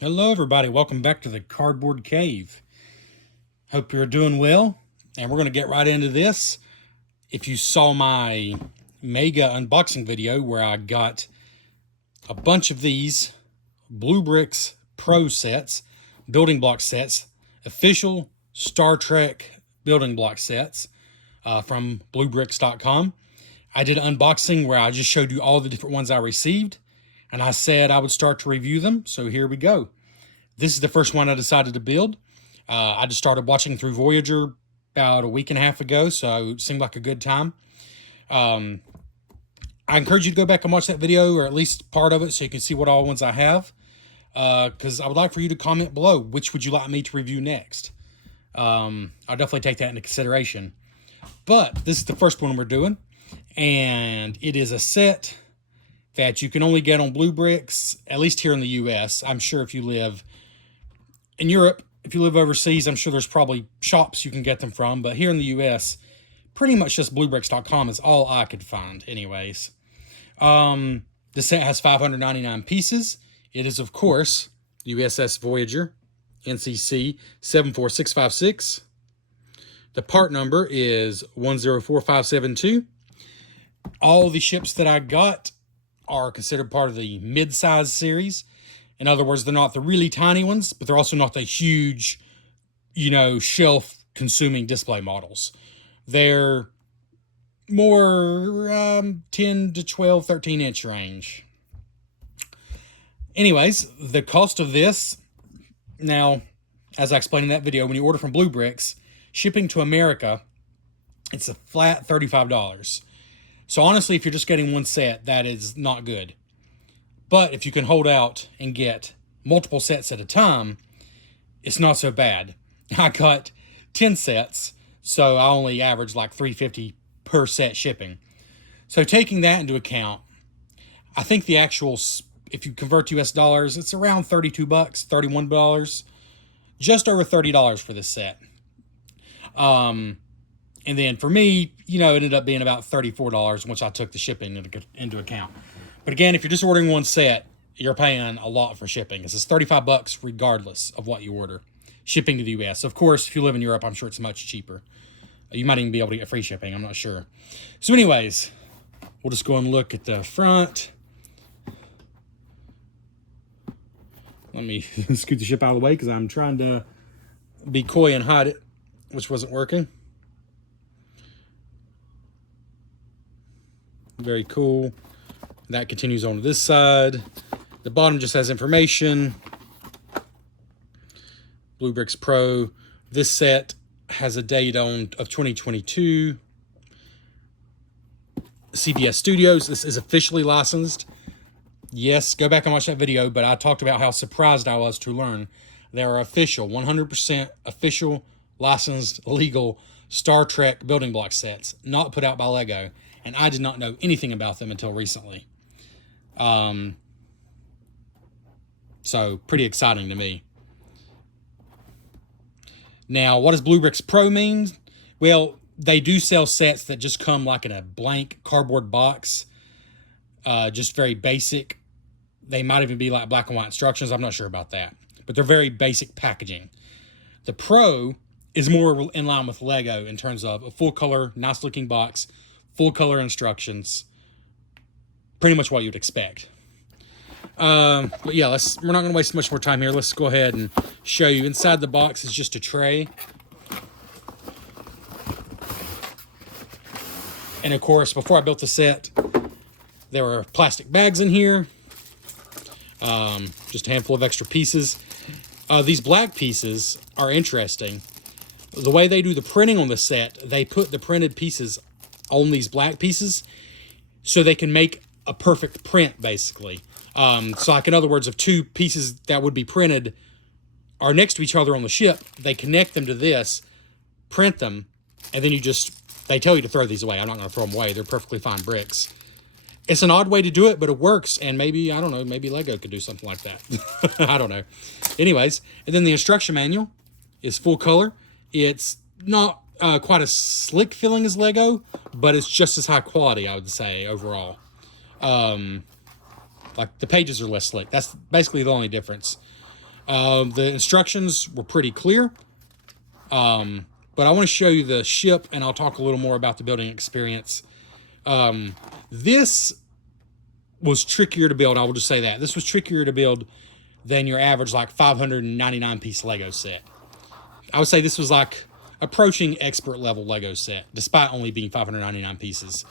Hello everybody, welcome back to the Cardboard Cave. Hope you're doing well, and we're going to get right into this. If you saw my mega unboxing video where I got a bunch of these BlueBrixx Pro sets, building block sets, official Star Trek building block sets from BlueBrixx.com. I did an unboxing where I just showed you all the different ones I received, and I said I would start to review them, so here we go. This is the first one I decided to build. I just started watching through Voyager about a week and a half ago, so it seemed like a good time. I encourage you to go back and watch that video, or at least part of it, so you can see what all ones I have. Because I would like for you to comment below, which would you like me to review next? I'll definitely take that into consideration. But this is the first one we're doing, and it is a set that you can only get on BlueBrixx, at least here in the US. I'm sure if you live in Europe, if you live overseas, I'm sure there's probably shops you can get them from. But here in the US, pretty much just BlueBrixx.com is all I could find anyways. The set has 599 pieces. It is, of course, USS Voyager, NCC 74656. The part number is 104572. All the ships that I got are considered part of the mid-size series. In other words, they're not the really tiny ones, but they're also not the huge, shelf-consuming display models. They're more 10 to 12, 13-inch range. Anyways, the cost of this, now, as I explained in that video, when you order from BlueBrixx, shipping to America, it's a flat $35. So honestly, if you're just getting one set, that is not good. But if you can hold out and get multiple sets at a time, it's not so bad. I got 10 sets, so I only average like $3.50 per set shipping. So taking that into account, I think the actual, if you convert to US dollars, it's around $32, $31, just over $30 for this set. And then for me, it ended up being about $34 once I took the shipping into account. But again, if you're just ordering one set, you're paying a lot for shipping. It's $35 regardless of what you order. Shipping to the US. Of course, if you live in Europe, I'm sure it's much cheaper. You might even be able to get free shipping. I'm not sure. So anyways, we'll just go and look at the front. Let me scoot the ship out of the way because I'm trying to be coy and hide it, which wasn't working. Very cool. That continues on to this side. The bottom just has information. BlueBrixx Pro. This set has a date of 2022. CBS Studios. This is officially licensed. Yes, go back and watch that video, but I talked about how surprised I was to learn they are official, 100% official, licensed, legal Star Trek building block sets, not put out by Lego. And I did not know anything about them until recently. So pretty exciting to me. Now, what does BlueBrixx Pro mean? Well, they do sell sets that just come like in a blank cardboard box. Just very basic. They might even be like black and white instructions. I'm not sure about that. But they're very basic packaging. The Pro is more in line with Lego in terms of a full color, nice looking box, full color instructions, pretty much what you'd expect. But yeah, we're not going to waste much more time here. Let's go ahead and show you. Inside the box is just a tray. And of course, before I built the set, there were plastic bags in here. Just a handful of extra pieces. These black pieces are interesting. The way they do the printing on the set, they put the printed pieces on these black pieces so they can make a perfect print, basically. So like in other words, if two pieces that would be printed are next to each other on the ship, they connect them to this, print them, and then they tell you to throw these away. I'm not going to throw them away. They're perfectly fine bricks. It's an odd way to do it, but it works, and maybe, I don't know, maybe Lego could do something like that. I don't know. Anyways, and then the instruction manual is full color. It's not quite as slick feeling as Lego, but it's just as high quality, I would say, overall. Like the pages are less slick. That's basically the only difference. The instructions were pretty clear, but I want to show you the ship, and I'll talk a little more about the building experience. This was trickier to build. I will just say that. This was trickier to build than your average like 599 piece Lego set. I would say this was like approaching expert level Lego set, despite only being 599 pieces.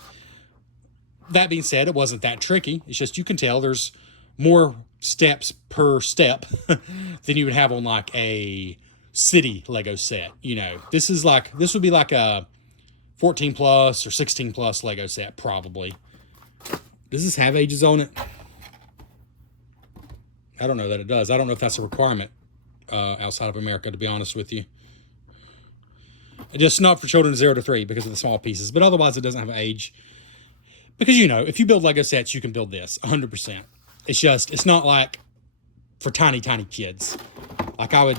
That being said, it wasn't that tricky. It's just you can tell there's more steps per step than you would have on like a city Lego set. You know, this would be like a 14 plus or 16 plus Lego set probably. Does this have ages on it? I don't know that it does. I don't know if that's a requirement outside of America, to be honest with you. Just not for children 0 to 3 because of the small pieces, but otherwise it doesn't have an age. Because, you know, if you build Lego sets, you can build this 100%. It's not like for tiny, tiny kids. Like I would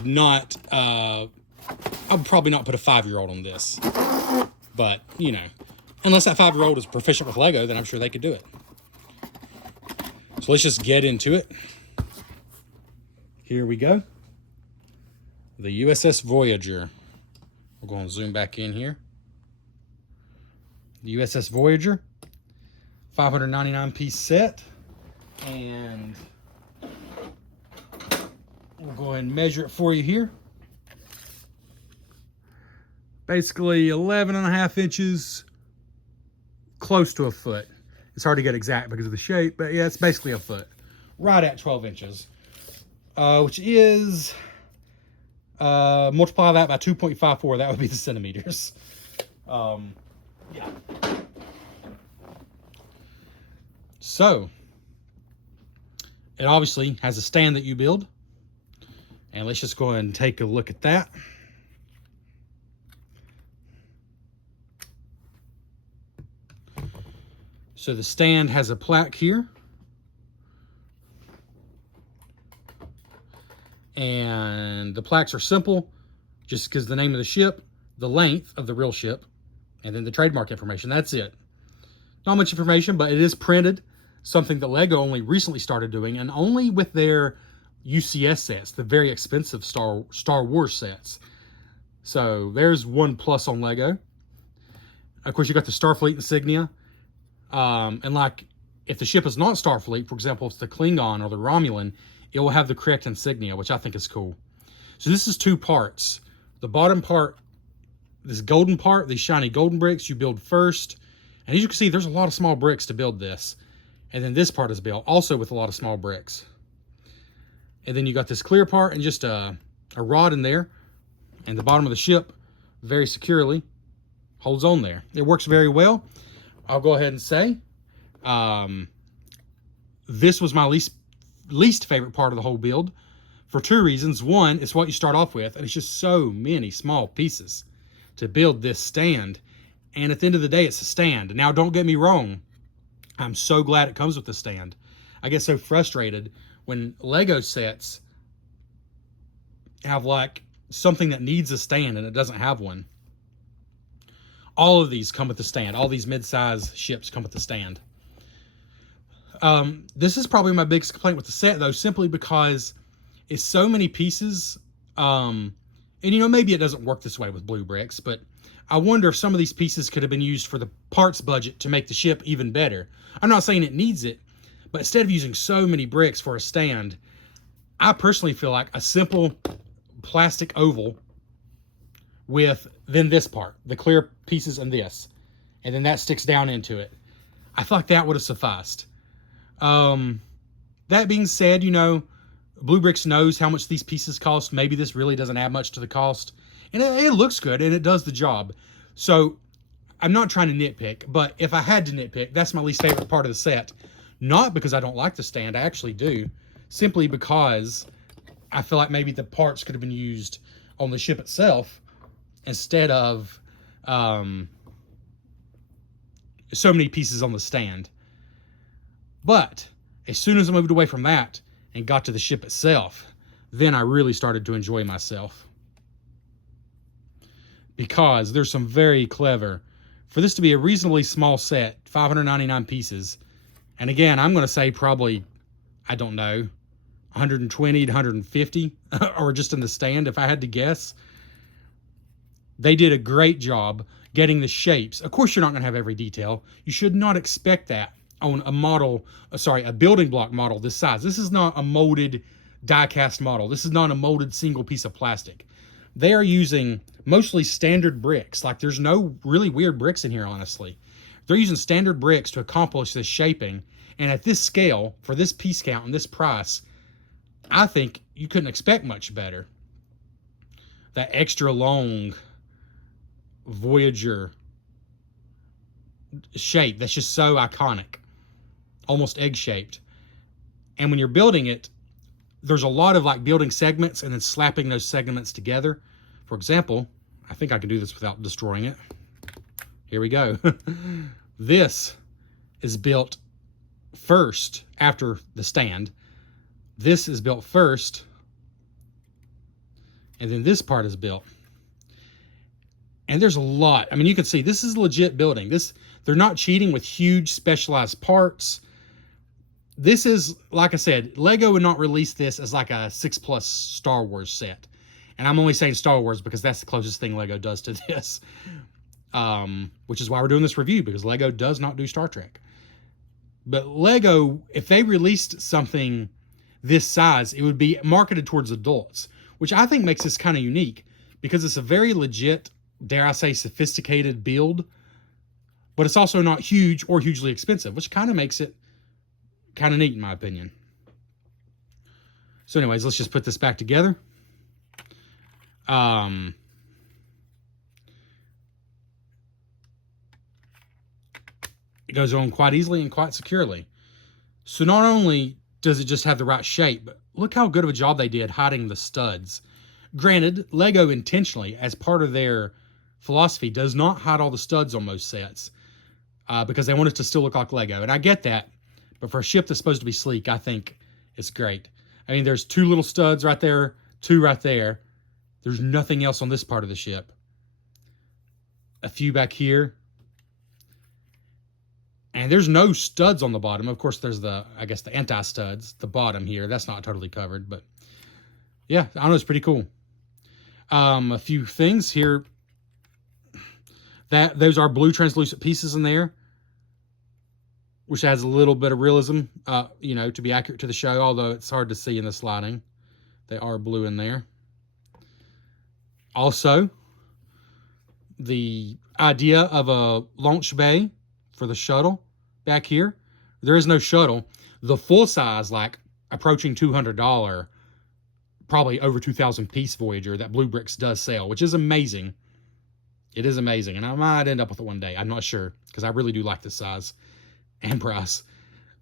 probably not put a 5-year-old on this. But, you know, unless that 5-year-old is proficient with Lego, then I'm sure they could do it. So let's just get into it. Here we go. The USS Voyager. We're going to zoom back in here. The USS Voyager. 599 piece set. And we'll go ahead and measure it for you here. Basically 11.5 inches, close to a foot. It's hard to get exact because of the shape, but yeah, it's basically a foot. Right at 12 inches. Which is, multiply that by 2.54, that would be the centimeters. Yeah. So, it obviously has a stand that you build. And let's just go ahead and take a look at that. So the stand has a plaque here. And the plaques are simple, just because the name of the ship, the length of the real ship, and then the trademark information. That's it. Not much information, but it is printed, something that Lego only recently started doing, and only with their UCS sets, the very expensive Star Wars sets. So there's one plus on Lego. Of course, you got the Starfleet insignia. And like, if the ship is not Starfleet, for example, if it's the Klingon or the Romulan, it will have the correct insignia, which I think is cool. So this is 2 parts. The bottom part, this golden part, these shiny golden bricks, you build first. And as you can see, there's a lot of small bricks to build this. And then this part is built also with a lot of small bricks. And then you got this clear part and just a rod in there. And the bottom of the ship very securely holds on there. It works very well. I'll go ahead and say, this was my least favorite part of the whole build for 2 reasons. One, it's what you start off with, and it's just so many small pieces to build this stand. And at the end of the day, it's a stand. Now, don't get me wrong. I'm so glad it comes with the stand. I get so frustrated when Lego sets have like something that needs a stand and it doesn't have one. All of these come with the stand. All these mid-size ships come with the stand. This is probably my biggest complaint with the set, though, simply because it's so many pieces. And, you know, maybe it doesn't work this way with BlueBrixx, but I wonder if some of these pieces could have been used for the parts budget to make the ship even better. I'm not saying it needs it, but instead of using so many bricks for a stand, I personally feel like a simple plastic oval with then this part, the clear pieces and this, and then that sticks down into it. I feel like that would have sufficed. That being said, you know, BlueBrixx knows how much these pieces cost. Maybe this really doesn't add much to the cost. And it looks good, and it does the job. So, I'm not trying to nitpick, but if I had to nitpick, that's my least favorite part of the set. Not because I don't like the stand, I actually do. Simply because I feel like maybe the parts could have been used on the ship itself instead of so many pieces on the stand. But as soon as I moved away from that and got to the ship itself, then I really started to enjoy myself. Because there's some very clever, for this to be a reasonably small set, 599 pieces, and again, I'm going to say probably, I don't know, 120 to 150, or just in the stand, if I had to guess. They did a great job getting the shapes. Of course, you're not going to have every detail. You should not expect that on a model, a building block model this size. This is not a molded die-cast model. This is not a molded single piece of plastic. They are using mostly standard bricks. Like, there's no really weird bricks in here, honestly. They're using standard bricks to accomplish this shaping. And at this scale, for this piece count and this price, I think you couldn't expect much better. That extra long Voyager shape that's just so iconic, almost egg-shaped. And when you're building it, there's a lot of like building segments and then slapping those segments together. For example, I think I can do this without destroying it. Here we go. This is built first after the stand. This is built first, and then this part is built. And there's a lot. I mean, you can see this is legit building. They're not cheating with huge specialized parts. This is, like I said, Lego would not release this as like a 6+ Star Wars set. And I'm only saying Star Wars because that's the closest thing Lego does to this. Which is why we're doing this review, because Lego does not do Star Trek. But Lego, if they released something this size, it would be marketed towards adults, which I think makes this kind of unique, because it's a very legit, dare I say, sophisticated build, but it's also not huge or hugely expensive, which kind of makes it kind of neat in my opinion. So anyways, let's just put this back together. It goes on quite easily and quite securely. So not only does it just have the right shape, but look how good of a job they did hiding the studs. Granted, Lego intentionally, as part of their philosophy, does not hide all the studs on most sets because they want it to still look like Lego. And I get that, but for a ship that's supposed to be sleek, I think it's great. I mean, there's 2 little studs right there, 2 right there. There's nothing else on this part of the ship. A few back here. And there's no studs on the bottom. Of course, there's the anti-studs, the bottom here. That's not totally covered, but yeah, I know, it's pretty cool. A few things here. Those are blue translucent pieces in there, which adds a little bit of realism, to be accurate to the show, although it's hard to see in this lighting. They are blue in there. Also, the idea of a launch bay for the shuttle back here. There is no shuttle. The full size, like approaching $200, probably over 2,000 piece Voyager that BlueBrixx does sell, which is amazing. It is amazing, and I might end up with it one day. I'm not sure, because I really do like this size and price.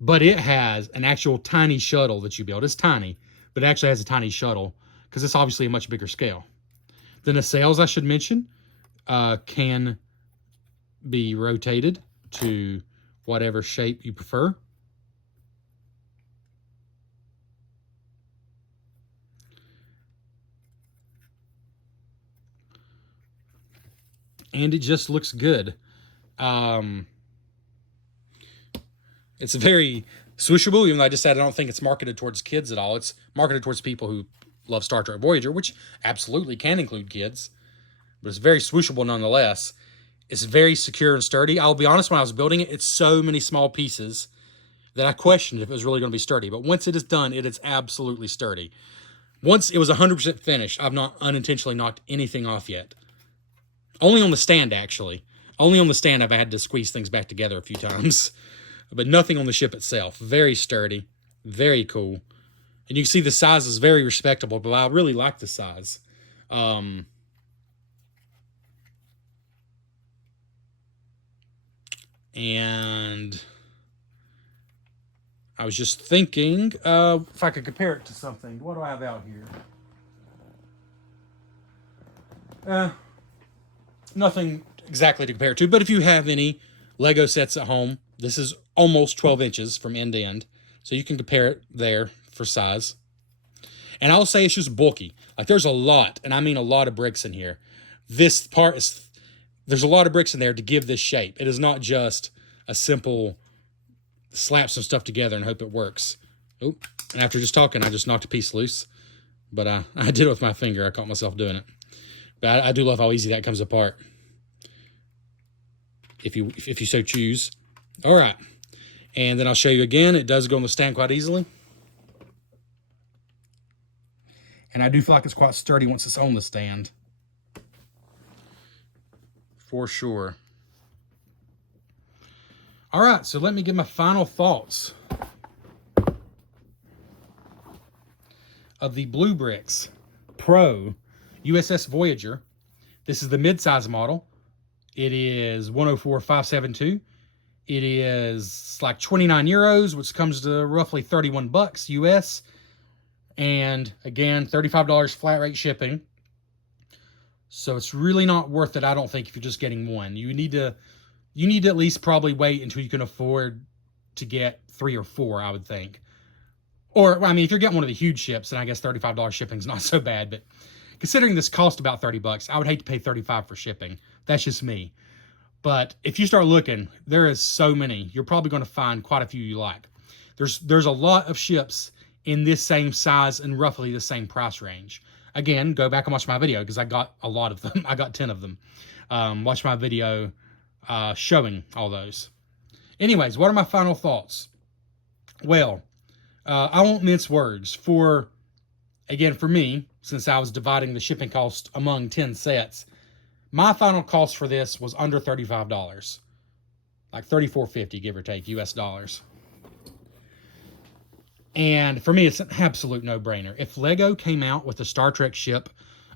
But it has an actual tiny shuttle that you build. It's tiny, but it actually has a tiny shuttle, because it's obviously a much bigger scale. The nacelles, I should mention, can be rotated to whatever shape you prefer. And it just looks good. It's very swishable, even though I just said I don't think it's marketed towards kids at all. It's marketed towards people who love Star Trek Voyager, which absolutely can include kids. But it's very swishable nonetheless. It's very secure and sturdy. I'll be honest, when I was building it, it's so many small pieces that I questioned if it was really going to be sturdy. But once it is done, it is absolutely sturdy. Once it was 100% finished, I've not unintentionally knocked anything off yet. Only on the stand, actually. Only on the stand I've had to squeeze things back together a few times. But nothing on the ship itself. Very sturdy. Very cool. And you can see the size is very respectable, but I really like the size. And I was just thinking if I could compare it to something. What do I have out here? Nothing exactly to compare it to, but if you have any Lego sets at home, this is almost 12 inches from end to end. So you can compare it there for size. And I'll say it's just bulky. Like, there's a lot, and I mean a lot of bricks in here. This part is, there's a lot of bricks in there to give this shape. It is not just a simple slap some stuff together and hope it works. Oop, And after just talking, I just knocked a piece loose. But I did it with my finger. I caught myself doing it. But I do love how easy that comes apart. If you so choose. All right. And then I'll show you again. It does go on the stand quite easily. And I do feel like it's quite sturdy once it's on the stand. For sure. All right, so let me give my final thoughts of the BlueBrixx Pro USS Voyager. This is the mid-size model. It is 104,572. It is like 29 euros, which comes to roughly 31 bucks US. And again, $35 flat rate shipping. So it's really not worth it, I don't think, if you're just getting one. You need to at least probably wait until you can afford to get 3 or 4, I would think. Or, I mean, if you're getting one of the huge ships, then I guess $35 shipping is not so bad. But considering this cost about 30 bucks, I would hate to pay 35 for shipping. That's just me. But if you start looking, there is so many. You're probably going to find quite a few you like. There's a lot of ships in this same size and roughly the same price range. Again, go back and watch my video because I got a lot of them. I got 10 of them. Watch my video showing all those. Anyways, what are my final thoughts? Well, I won't mince words. For me, since I was dividing the shipping cost among 10 sets, my final cost for this was under $35. Like $34.50, give or take, US dollars. And for me, it's an absolute no-brainer. If Lego came out with a Star Trek ship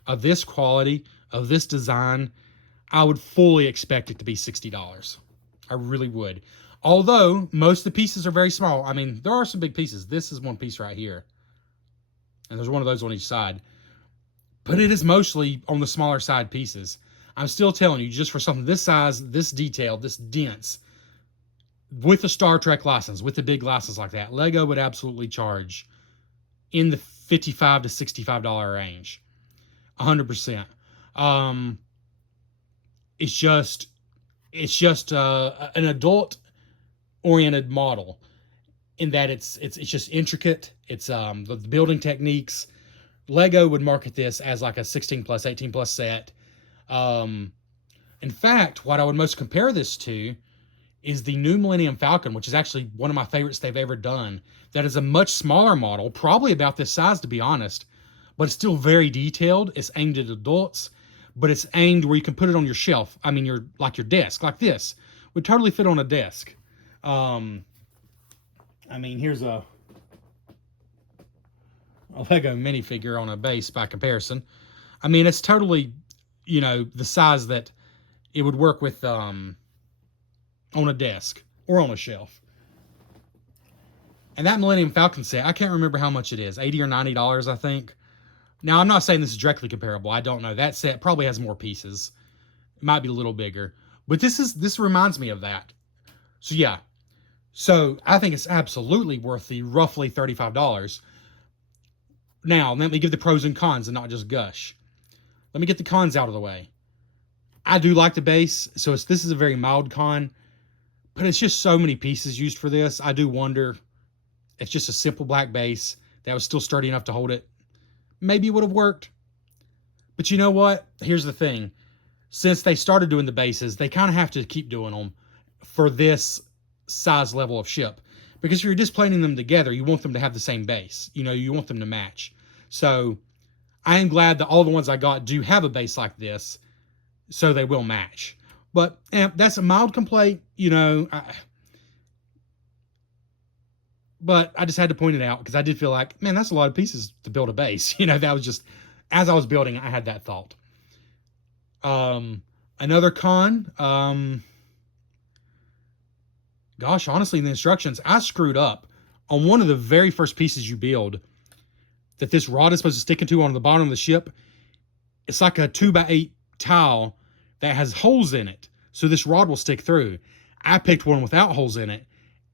of this quality, of this design, I would fully expect it to be $60. I really would. Although, most of the pieces are very small. I mean, there are some big pieces. This is one piece right here. And there's one of those on each side. But it is mostly on the smaller side pieces. I'm still telling you, just for something this size, this detailed, this dense, with a Star Trek license, with a big license like that, Lego would absolutely charge in the $55 to $65 range. 100%. It's just an adult-oriented model in that it's just intricate. It's the building techniques. Lego would market this as like a 16 plus, 18 plus set. In fact, what I would most compare this to is the new Millennium Falcon, which is actually one of my favorites they've ever done. That is a much smaller model, probably about this size to be honest, but it's still very detailed. It's aimed at adults, but it's aimed where you can put it on your shelf. I mean, your desk, like this. Would totally fit on a desk. I mean, here's a Lego minifigure on a base by comparison. I mean, it's totally, the size that it would work with on a desk or on a shelf. And that Millennium Falcon set, I can't remember how much it is, $80 or $90, I think. Now, I'm not saying this is directly comparable. I don't know. That set probably has more pieces. It might be a little bigger. But this reminds me of that. So, yeah. So, I think it's absolutely worth the roughly $35. Now, let me give the pros and cons and not just gush. Let me get the cons out of the way. I do like the base, so this is a very mild con. But it's just so many pieces used for this. I do wonder if just a simple black base that was still sturdy enough to hold it, maybe it would have worked. But you know what? Here's the thing. Since they started doing the bases, they kind of have to keep doing them for this size level of ship. Because if you're just plating them together, you want them to have the same base. You want them to match. So I am glad that all the ones I got do have a base like this, so they will match. But that's a mild complaint, but I just had to point it out because I did feel like, man, that's a lot of pieces to build a base. That was just, as I was building, I had that thought. Another con, gosh, honestly, in the instructions, I screwed up on one of the very first pieces you build that this rod is supposed to stick into on the bottom of the ship. It's like a 2x8 tile that has holes in it, so this rod will stick through. I picked one without holes in it,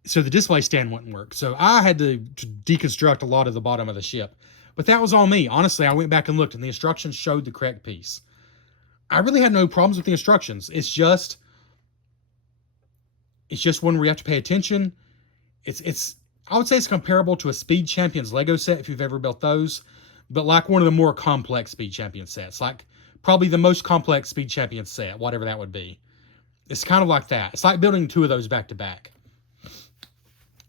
so the display stand wouldn't work. So I had to deconstruct a lot of the bottom of the ship. But that was all me. Honestly, I went back and looked, and the instructions showed the correct piece. I really had no problems with the instructions. It's just one where you have to pay attention. I would say it's comparable to a Speed Champions Lego set if you've ever built those, but like one of the more complex Speed Champion sets, like probably the most complex Speed Champion set, whatever that would be. It's kind of like that. It's like building 2 of those back to back,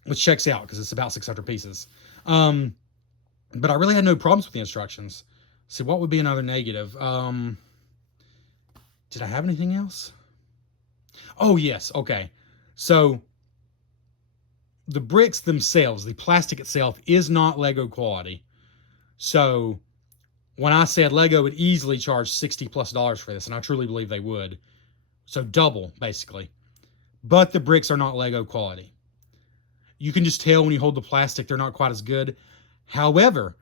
which checks out because it's about 600 pieces. But I really had no problems with the instructions. See, what would be another negative? Did I have anything else? Oh, yes. Okay. So the bricks themselves, the plastic itself, is not Lego quality. So when I said Lego would easily charge $60+ for this, and I truly believe they would. So double, basically. But the bricks are not Lego quality. You can just tell when you hold the plastic, they're not quite as good. However,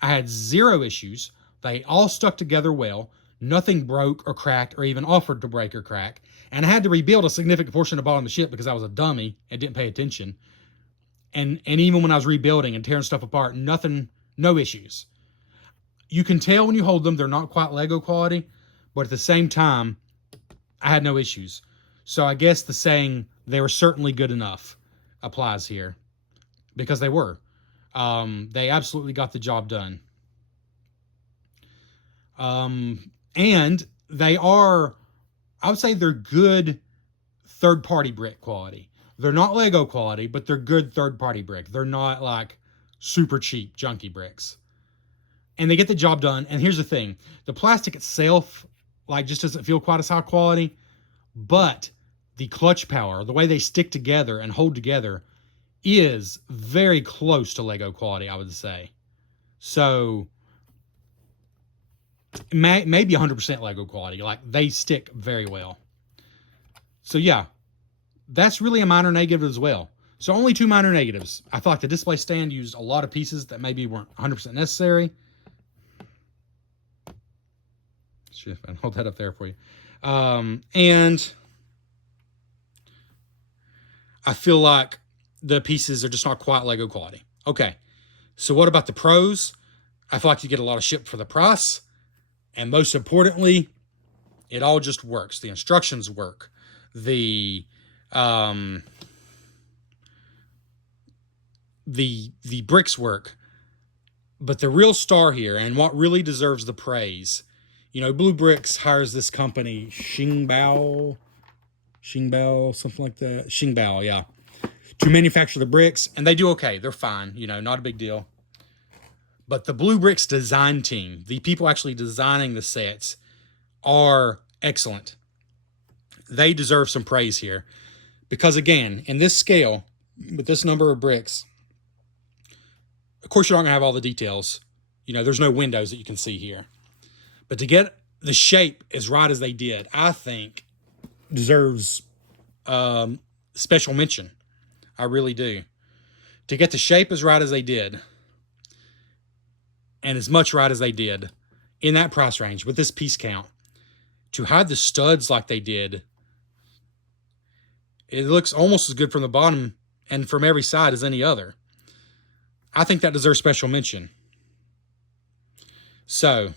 I had 0 issues. They all stuck together well. Nothing broke or cracked or even offered to break or crack. And I had to rebuild a significant portion of the bottom of the ship because I was a dummy and didn't pay attention. And even when I was rebuilding and tearing stuff apart, no issues. You can tell when you hold them, they're not quite Lego quality, but at the same time, I had no issues. So I guess the saying, they were certainly good enough, applies here. Because they were. They absolutely got the job done. And they are, I would say they're good third-party brick quality. They're not Lego quality, but they're good third-party brick. They're not like super cheap, junky bricks. And they get the job done. And here's the thing. The plastic itself, like, just doesn't feel quite as high quality. But the clutch power, the way they stick together and hold together, is very close to Lego quality, I would say. So maybe 100% Lego quality. Like, they stick very well. So yeah, that's really a minor negative as well. So only 2 minor negatives. I feel like the display stand used a lot of pieces that maybe weren't 100% necessary. See if I can hold that up there for you. And I feel like the pieces are just not quite Lego quality. Okay, so what about the pros? I feel like you get a lot of ship for the price. And most importantly, it all just works. The instructions work. The bricks work. But the real star here, and what really deserves the praise, you know, BlueBrixx hires this company, Xingbao, something like that. Xingbao, yeah. To manufacture the bricks, and they do okay. They're fine, you know, not a big deal. But the BlueBrixx design team, the people actually designing the sets, are excellent. They deserve some praise here. Because again, in this scale, with this number of bricks, of course you're not going to have all the details. You know, there's no windows that you can see here. But to get the shape as right as they did, I think deserves special mention. I really do. To get the shape as right as they did, and as much right as they did in that price range with this piece count, to hide the studs like they did, it looks almost as good from the bottom and from every side as any other. I think that deserves special mention. So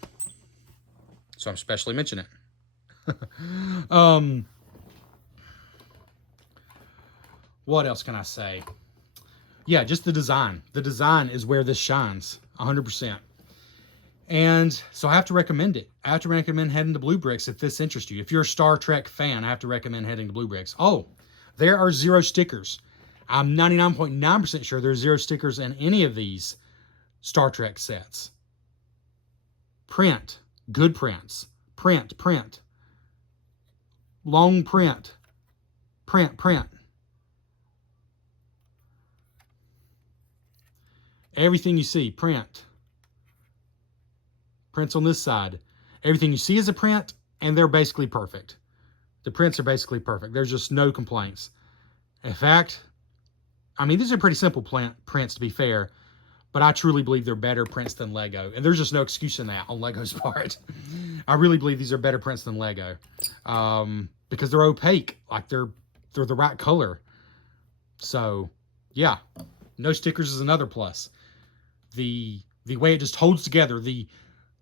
I'm specially mentioning it. What else can I say? Yeah, just the design. The design is where this shines, 100%. And so I have to recommend it. I have to recommend heading to BlueBrixx if this interests you. If you're a Star Trek fan, I have to recommend heading to BlueBrixx. Oh, there are 0 stickers. I'm 99.9% sure there's 0 stickers in any of these Star Trek sets. Print. Good prints. Print. Long print. Print. Everything you see, print. Prints on this side. Everything you see is a print, and they're basically perfect. The prints are basically perfect. There's just no complaints. In fact, I mean, these are pretty simple prints, to be fair, but I truly believe they're better prints than Lego. And there's just no excuse in that on Lego's part. I really believe these are better prints than Lego. Because they're opaque. Like, they're the right color. So, yeah. No stickers is another plus. The way it just holds together, the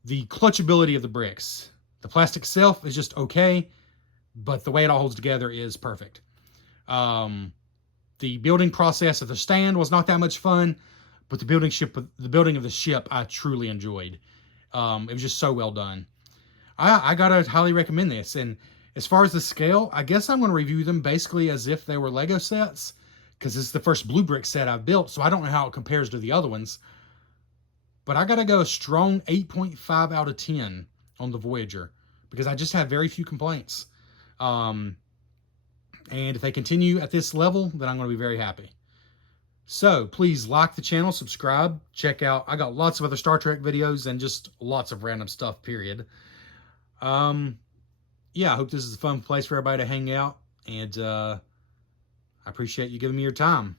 clutchability of the bricks. The plastic itself is just okay, but the way it all holds together is perfect. The building process of the stand was not that much fun, but the building of the ship, I truly enjoyed. It was just so well done. I gotta highly recommend this. And as far as the scale, I guess I'm going to review them basically as if they were Lego sets, because this is the first BlueBrixx set I've built, so I don't know how it compares to the other ones. But I gotta go a strong 8.5 out of 10 on the Voyager, because I just have very few complaints. And if they continue at this level, then I'm going to be very happy. So please like the channel, subscribe, check out. I got lots of other Star Trek videos and just lots of random stuff, period. Yeah, I hope this is a fun place for everybody to hang out. And I appreciate you giving me your time.